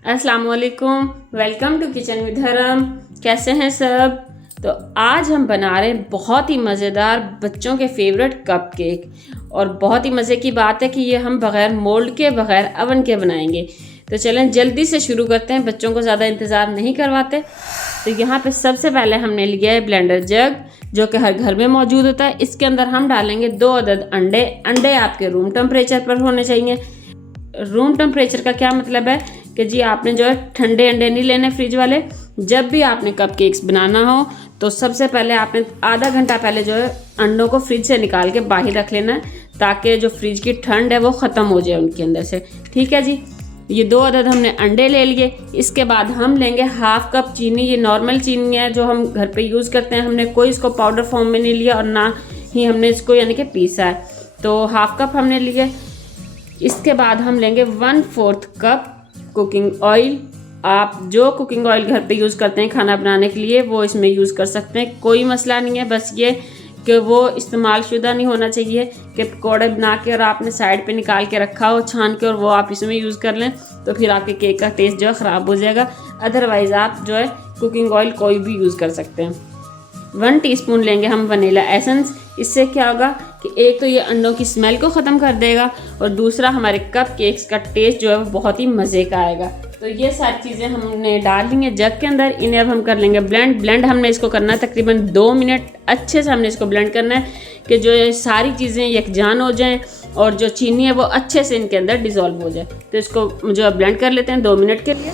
अस्सलाम वालेकुम, welcome to kitchen with हरम। कैसे हैं सब? तो आज हम बना रहे हैं बहुत ही मज़ेदार बच्चों के फेवरेट कप केक। और बहुत ही मज़े की बात है कि ये हम बग़ैर मोल्ड के, बग़ैर अवन के बनाएंगे। तो चलें जल्दी से शुरू करते हैं, बच्चों को ज़्यादा इंतज़ार नहीं करवाते। तो यहाँ पे सबसे पहले हमने लिया है ब्लेंडर जग, जो कि हर घर में मौजूद होता है। इसके अंदर हम डालेंगे 2 अदद अंडे। अंडे आपके रूम टेम्परेचर पर होने चाहिए। रूम टेम्परेचर का क्या मतलब है कि जी आपने जो है ठंडे अंडे नहीं लेने फ्रिज वाले। जब भी आपने कप केक्स बनाना हो तो सबसे पहले आपने आधा घंटा पहले जो है अंडों को फ्रिज से निकाल के बाहर रख लेना है, ताकि जो फ्रिज की ठंड है वो ख़त्म हो जाए उनके अंदर से। ठीक है जी, ये 2 अदद हमने अंडे ले लिए। इसके बाद हम लेंगे हाफ कप चीनी। ये नॉर्मल चीनी है जो हम घर पे यूज़ करते हैं। हमने कोई इसको पाउडर फॉर्म में नहीं लिया और ना ही हमने इसको यानी कि पीसा है। तो हाफ कप हमने लिए। इसके बाद हम लेंगे 1/4 कप कुकिंग ऑयल। आप जो कुकिंग ऑयल घर पे यूज़ करते हैं खाना बनाने के लिए वो इसमें यूज़ कर सकते हैं, कोई मसला नहीं है। बस ये कि वो इस्तेमाल शुदा नहीं होना चाहिए कि पकौड़े बना के और आपने साइड पे निकाल के रखा हो छान के और वो आप इसमें यूज़ कर लें, तो फिर आपके केक का टेस्ट जो है ख़राब हो जाएगा। अदरवाइज़ आप जो है कुकिंग ऑयल कोई भी यूज़ कर सकते हैं। 1 टीस्पून लेंगे हम वनीला एसेंस। इससे क्या होगा कि एक तो ये अंडों की स्मेल को ख़त्म कर देगा और दूसरा हमारे कप केक्स का टेस्ट जो है वो बहुत ही मज़े का आएगा। तो ये सारी चीज़ें हमने डाल ली हैं जग के अंदर। इन्हें अब हम कर लेंगे ब्लेंड हमने इसको करना है तकरीबन 2 मिनट। अच्छे से हमने इसको ब्लेंड करना है कि जो ये सारी चीज़ें यकजान हो जाएँ और जो चीनी है वो अच्छे से इनके अंदर डिज़ोल्व हो जाए। तो इसको जो है ब्लेंड कर लेते हैं 2 मिनट के लिए।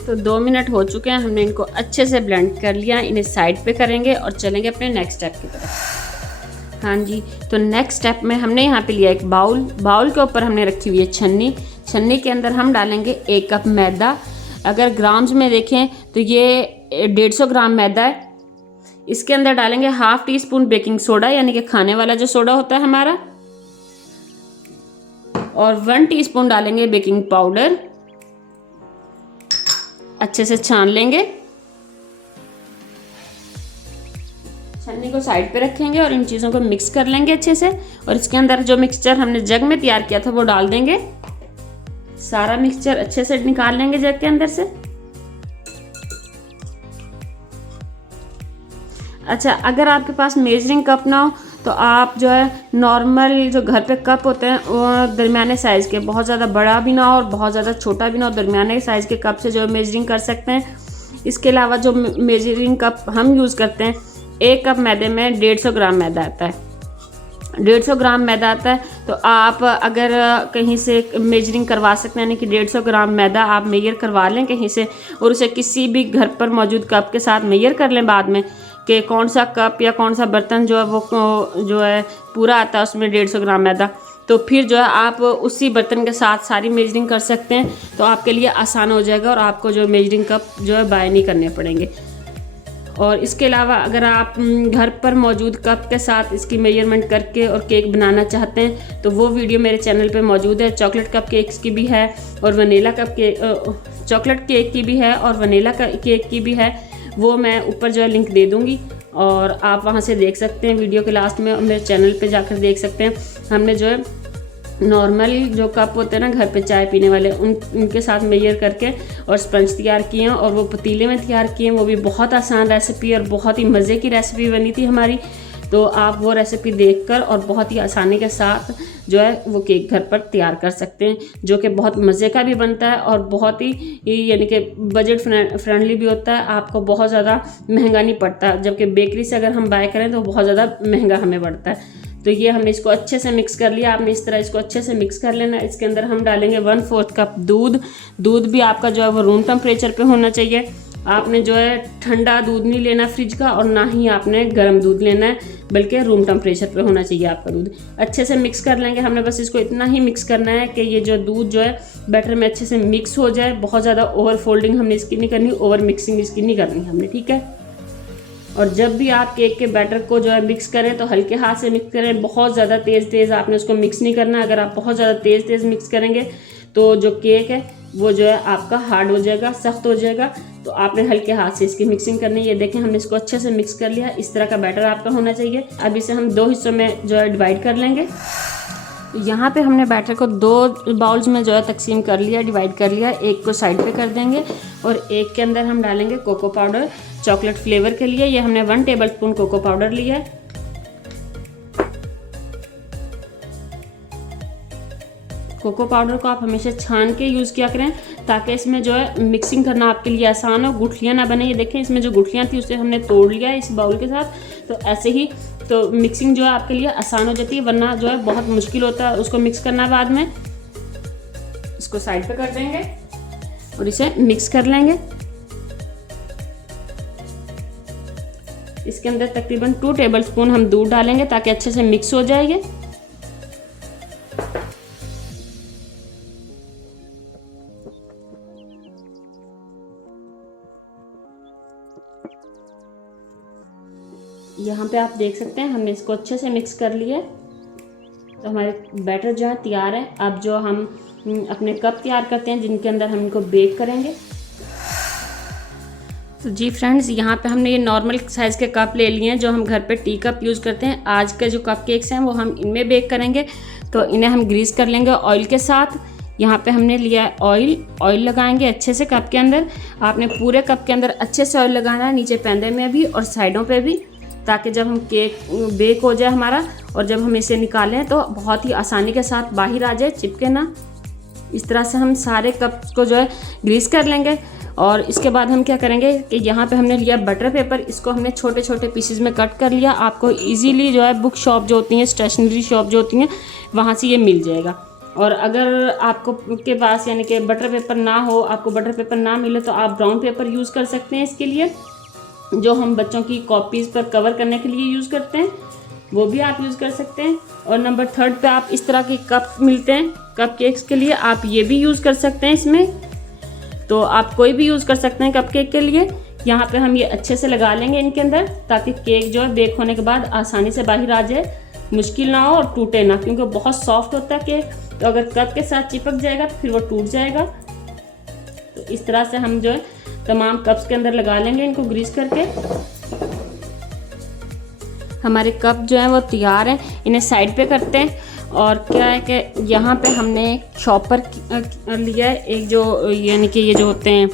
तो 2 मिनट हो चुके हैं, हमने इनको अच्छे से ब्लेंड कर लिया। इन्हें साइड पे करेंगे और चलेंगे अपने नेक्स्ट स्टेप की तरफ। हाँ जी, तो नेक्स्ट स्टेप में हमने यहाँ पे लिया एक बाउल के ऊपर हमने रखी हुई है छन्नी। छन्नी के अंदर हम डालेंगे 1 कप मैदा। अगर ग्राम्स में देखें तो ये 150 ग्राम मैदा है। इसके अंदर डालेंगे half tea spoon baking soda, यानी कि खाने वाला जो सोडा होता है हमारा, और 1 टीस्पून डालेंगे बेकिंग पाउडर। अच्छे से छान लेंगे। छन्नी को साइड पे रखेंगे और इन चीज़ों को मिक्स कर लेंगे अच्छे से। और इसके अंदर जो मिक्सचर हमने जग में तैयार किया था वो डाल देंगे। सारा मिक्सचर अच्छे से निकाल लेंगे जग के अंदर से। अच्छा, अगर आपके पास मेजरिंग कप ना हो तो आप जो है नॉर्मल जो घर पे कप होते हैं वो दरमियाने साइज़ के, बहुत ज़्यादा बड़ा भी ना हो और बहुत ज़्यादा छोटा भी ना हो, दरमियाने साइज़ के कप से जो मेजरिंग कर सकते हैं। इसके अलावा जो मेजरिंग कप हम यूज़ करते हैं, 1 कप मैदे में 150 ग्राम मैदा आता है। 150 ग्राम मैदा आता है। तो आप अगर कहीं से मेजरिंग करवा सकते हैं, यानी कि 150 ग्राम मैदा आप मेजर करवा लें कहीं से और उसे किसी भी घर पर मौजूद कप के साथ मेजर कर लें बाद में कि कौन सा कप या कौन सा बर्तन जो है वो जो है पूरा आता है उसमें 150 ग्राम मैदा। तो फिर जो है आप उसी बर्तन के साथ सारी मेजरिंग कर सकते हैं, तो आपके लिए आसान हो जाएगा और आपको जो मेजरिंग कप जो है बाय नहीं करने पड़ेंगे। और इसके अलावा अगर आप घर पर मौजूद कप के साथ इसकी मेजरमेंट करके और केक बनाना चाहते हैं तो वो वीडियो मेरे चैनल पे मौजूद है। चॉकलेट कप केक्स की भी है और वनीला कप के चॉकलेट केक की भी है और वनीला केक की भी है। वो मैं ऊपर जो है लिंक दे दूँगी और आप वहाँ से देख सकते हैं वीडियो के लास्ट में, और मेरे चैनल पे जाकर देख सकते हैं। हमने जो है नॉर्मल जो कप होते हैं ना घर पे चाय पीने वाले, उनके साथ मेजर करके और स्पंज तैयार किए हैं और वो पतीले में तैयार किए हैं। वो भी बहुत आसान रेसिपी और बहुत ही मज़े की रेसिपी बनी थी हमारी। तो आप वो रेसिपी देखकर और बहुत ही आसानी के साथ जो है वो केक घर पर तैयार कर सकते हैं, जो कि बहुत मज़े का भी बनता है और बहुत ही यानी कि बजट फ्रेंडली भी होता है। आपको बहुत ज़्यादा महंगा नहीं पड़ता, जबकि बेकरी से अगर हम बाय करें तो बहुत ज़्यादा महंगा हमें पड़ता है। तो ये हमने इसको अच्छे से मिक्स कर लिया। आपने इस तरह इसको अच्छे से मिक्स कर लेना। इसके अंदर हम डालेंगे 1/4 कप दूध भी आपका जो है वो रूम टेम्परेचर पे होना चाहिए। आपने जो है ठंडा दूध नहीं लेना फ्रिज का और ना ही आपने गर्म दूध लेना है, बल्कि रूम टेम्परेचर पे होना चाहिए आपका दूध। अच्छे से मिक्स कर लेंगे। हमने बस इसको इतना ही मिक्स करना है कि ये जो दूध जो है बैटर में अच्छे से मिक्स हो जाए। बहुत ज़्यादा ओवर फोल्डिंग हमने इसकी नहीं करनी, ओवर मिक्सिंग इसकी नहीं करनी हमने, ठीक है। और जब भी आप केक के बैटर को जो है मिक्स करें तो हल्के हाथ से मिक्स करें, बहुत ज़्यादा तेज़ आपने उसको मिक्स नहीं करना। अगर आप बहुत ज़्यादा तेज़ मिक्स करेंगे तो जो केक है वो जो है आपका हार्ड हो जाएगा, सख्त हो जाएगा। तो आपने हल्के हाथ से इसकी मिक्सिंग करनी है। ये देखें हमने इसको अच्छे से मिक्स कर लिया। इस तरह का बैटर आपका होना चाहिए। अब इसे हम 2 हिस्सों में जो है डिवाइड कर लेंगे। यहाँ पे हमने बैटर को 2 बाउल्स में जो है तकसीम कर लिया, डिवाइड कर लिया। एक को साइड पे कर देंगे और एक के अंदर हम डालेंगे कोको पाउडर चॉकलेट फ्लेवर के लिए। ये हमने 1 टेबलस्पून कोको पाउडर लिया है। कोको पाउडर को आप हमेशा छान के यूज़ किया करें ताकि इसमें जो है मिक्सिंग करना आपके लिए आसान हो, गुठलियाँ ना बने। ये देखें इसमें जो गुठलियाँ थी उसे हमने तोड़ लिया है इस बाउल के साथ। तो ऐसे ही तो मिक्सिंग जो है आपके लिए आसान हो जाती है, वरना जो है बहुत मुश्किल होता है उसको मिक्स करना। बाद में इसको साइड पे कर देंगे और इसे मिक्स कर लेंगे। इसके अंदर तकरीबन 2 टेबलस्पून हम दूध डालेंगे ताकि अच्छे से मिक्स हो जाएगी। यहाँ पे आप देख सकते हैं हमने इसको अच्छे से मिक्स कर लिया। तो हमारे बैटर जो है तैयार है। अब जो हम अपने कप तैयार करते हैं जिनके अंदर हम इनको बेक करेंगे। तो जी फ्रेंड्स, यहाँ पे हमने ये नॉर्मल साइज़ के कप ले लिए हैं जो हम घर पे टी कप यूज़ करते हैं। आज के जो कप केक्स हैं वो हम इनमें बेक करेंगे। तो इन्हें हम ग्रीस कर लेंगे ऑयल के साथ। यहाँ पे हमने लिया है ऑयल लगाएंगे अच्छे से कप के अंदर। आपने पूरे कप के अंदर अच्छे से ऑयल लगाना है, नीचे पैंदे में भी और साइडों पे भी, ताकि जब हम केक बेक हो जाए हमारा और जब हम इसे निकालें तो बहुत ही आसानी के साथ बाहर आ जाए, चिपके ना। इस तरह से हम सारे कप को जो है ग्रीस कर लेंगे। और इसके बाद हम क्या करेंगे कि यहाँ पे हमने लिया बटर पेपर, इसको हमने छोटे छोटे पीसेस में कट कर लिया। आपको इजीली जो है बुक शॉप जो होती हैं, स्टेशनरी शॉप जो होती हैं, वहाँ से ये मिल जाएगा। और अगर आपको के पास यानी कि बटर पेपर ना हो, आपको बटर पेपर ना मिले तो आप ब्राउन पेपर यूज़ कर सकते हैं इसके लिए, जो हम बच्चों की कॉपीज़ पर कवर करने के लिए यूज़ करते हैं, वो भी आप यूज़ कर सकते हैं। और नंबर 3 पे आप इस तरह के कप मिलते हैं कप केक्स के लिए, आप ये भी यूज़ कर सकते हैं इसमें। तो आप कोई भी यूज़ कर सकते हैं कप केक के लिए। यहाँ पे हम ये अच्छे से लगा लेंगे इनके अंदर, ताकि केक जो है बेक होने के बाद आसानी से बाहर आ जाए, मुश्किल ना हो और टूटे ना, क्योंकि बहुत सॉफ्ट होता है केक। तो अगर कप के साथ चिपक जाएगा तो फिर वो टूट जाएगा। तो इस तरह से हम जो है तमाम कप्स के अंदर लगा लेंगे इनको ग्रीस करके। हमारे कप जो है वो तैयार हैं, इन्हें साइड पे करते हैं। और क्या है कि यहाँ पे हमने शॉपर लिया है, एक जो यानी कि ये जो होते हैं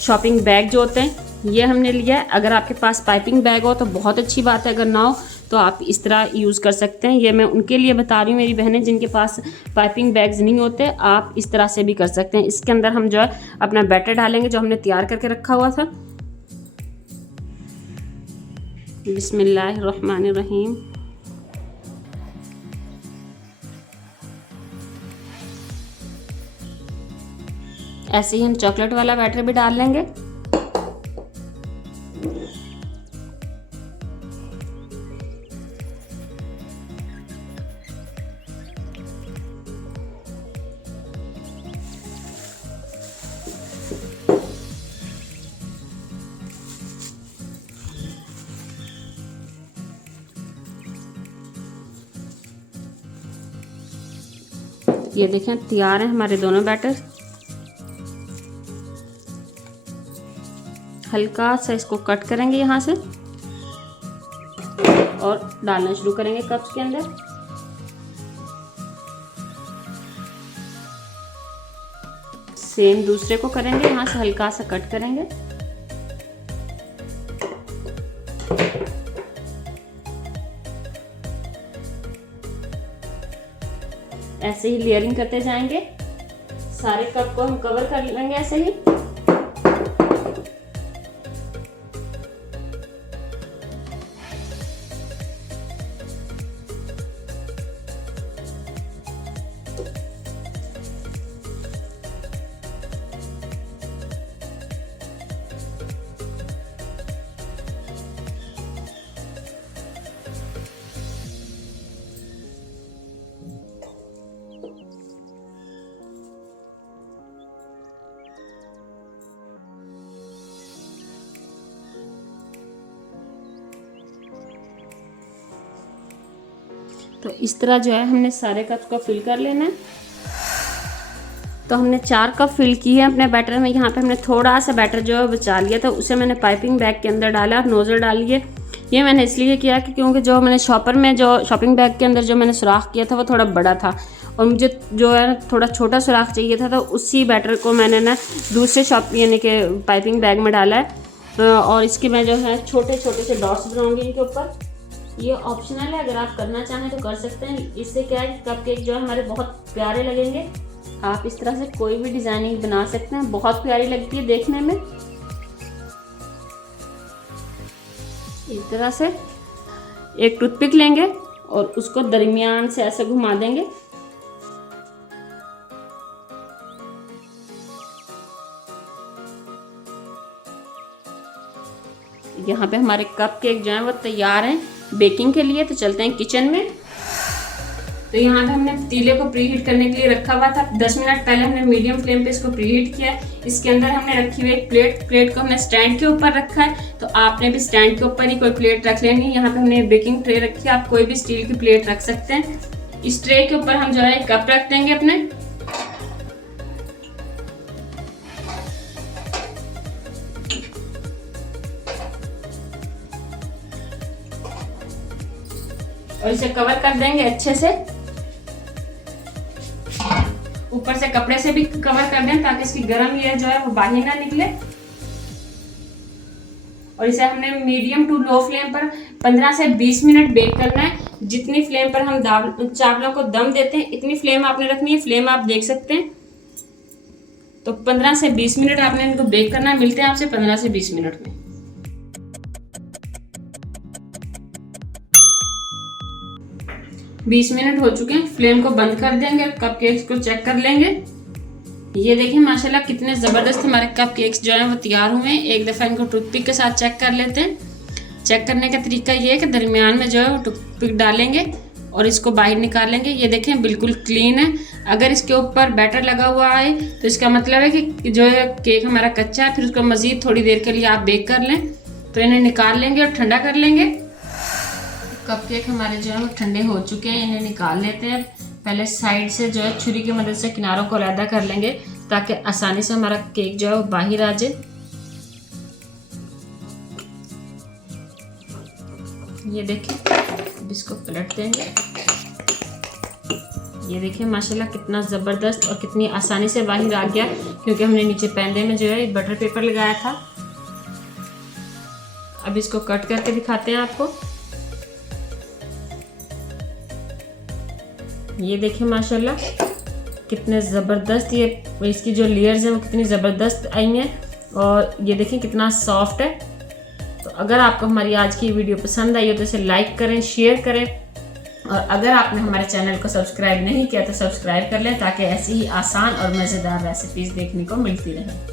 शॉपिंग बैग जो होते हैं, ये हमने लिया है। अगर आपके पास पाइपिंग बैग हो तो बहुत अच्छी बात है, अगर ना हो तो आप इस तरह यूज़ कर सकते हैं। ये मैं उनके लिए बता रही हूँ, मेरी बहनें जिनके पास पाइपिंग बैग्स नहीं होते, आप इस तरह से भी कर सकते हैं। इसके अंदर हम जो है अपना बैटर डालेंगे जो हमने तैयार करके रखा हुआ था। बिस्मिल्लाहिर्रहमानिर्रहीम। ऐसे ही हम चॉकलेट वाला बैटर भी डाल लेंगे। ये देखें तैयार हैं हमारे दोनों बैटर। हल्का सा इसको कट करेंगे यहाँ से और डालना शुरू करेंगे कप्स के अंदर। सेम दूसरे को करेंगे, यहाँ से हल्का सा कट करेंगे। ऐसे ही लेयरिंग करते जाएंगे, सारे कप को हम कवर कर लेंगे ऐसे ही। तो इस तरह जो है हमने सारे कप को फिल कर लेना है। तो हमने 4 कप फिल किए हैं अपने बैटर में। यहाँ पे हमने थोड़ा सा बैटर जो है बचा लिया था, उसे मैंने पाइपिंग बैग के अंदर डाला और नोज़ल डालिए। ये मैंने इसलिए किया कि क्योंकि जो मैंने शॉपिंग बैग के अंदर जो मैंने सुराख किया था वो थोड़ा बड़ा था और मुझे जो है ना थोड़ा छोटा सुराख चाहिए था, तो उसी बैटर को मैंने ना दूसरे शॉप यानी कि पाइपिंग बैग में डाला है। और इसके मैं जो है छोटे छोटे से डॉट्स बनाऊंगी इनके ऊपर। ये ऑप्शनल है, अगर आप करना चाहें तो कर सकते हैं। इससे क्या है कपकेक जो है हमारे बहुत प्यारे लगेंगे। आप इस तरह से कोई भी डिज़ाइनिंग बना सकते हैं, बहुत प्यारी लगती है देखने में। इस तरह से एक टूथपिक लेंगे और उसको दरमियान से ऐसे घुमा देंगे। यहाँ पे हमारे कप केक जो है वो तैयार हैं बेकिंग के लिए। तो चलते हैं किचन में। तो यहाँ पे हमने पतीले को प्रीहीट करने के लिए रखा हुआ था। 10 मिनट पहले हमने मीडियम फ्लेम पे इसको प्रीहीट किया। इसके अंदर हमने रखी हुई एक प्लेट को हमने स्टैंड के ऊपर रखा है। तो आपने भी स्टैंड के ऊपर ही कोई प्लेट रख लेनी है। यहाँ पे हमने बेकिंग ट्रे रखी है, आप कोई भी स्टील की प्लेट रख सकते हैं। इस ट्रे के ऊपर हम जो है कप रख देंगे अपने। और इसे कवर कर देंगे अच्छे से, ऊपर से कपड़े से भी कवर कर दें ताकि इसकी गर्म लेयर जो है वो बाहर ना निकले। और इसे हमने मीडियम टू लो फ्लेम पर 15 से 20 मिनट बेक करना है। जितनी फ्लेम पर हम चावलों को दम देते हैं इतनी फ्लेम आपने रखनी है। फ्लेम आप देख सकते हैं। तो 15 से 20 मिनट आपने इनको बेक करना है। मिलते हैं आपसे 15 से 20 मिनट में। 20 मिनट हो चुके हैं। फ्लेम को बंद कर देंगे, कपकेक्स को चेक कर लेंगे। ये देखिए माशाल्लाह कितने ज़बरदस्त हमारे कपकेक्स जो हैं वो तैयार हुए हैं। एक दफ़ा इनको टूथपिक के साथ चेक कर लेते हैं। चेक करने का तरीका ये है कि दरमियान में जो है वो टूथपिक डालेंगे और इसको बाहर निकाल लेंगे। ये देखें बिल्कुल क्लीन है। अगर इसके ऊपर बैटर लगा हुआ है तो इसका मतलब है कि जो है केक हमारा कच्चा है। फिर उसको मज़ीद थोड़ी देर के लिए आप बेक कर लें। तो इन्हें निकाल लेंगे और ठंडा कर लेंगे। कपकेक हमारे जो है वो ठंडे हो चुके हैं, इन्हें निकाल लेते हैं। पहले साइड से जो है छुरी की मदद से किनारों को अलग कर लेंगे ताकि आसानी से हमारा केक जो है वो बाहर आ जाए। ये देखिए, अब इसको पलट देंगे। ये देखिए माशाल्लाह कितना ज़बरदस्त और कितनी आसानी से बाहर आ गया, क्योंकि हमने नीचे पैंदे में जो है बटर पेपर लगाया था। अब इसको कट करके दिखाते हैं आपको। ये देखिए माशाल्लाह कितने ज़बरदस्त ये इसकी जो लेयर्स हैं वो कितनी ज़बरदस्त आई हैं। और ये देखिए कितना सॉफ्ट है। तो अगर आपको हमारी आज की वीडियो पसंद आई हो तो इसे लाइक करें, शेयर करें। और अगर आपने हमारे चैनल को सब्सक्राइब नहीं किया तो सब्सक्राइब कर लें ताकि ऐसी ही आसान और मज़ेदार रेसिपीज़ देखने को मिलती रहें।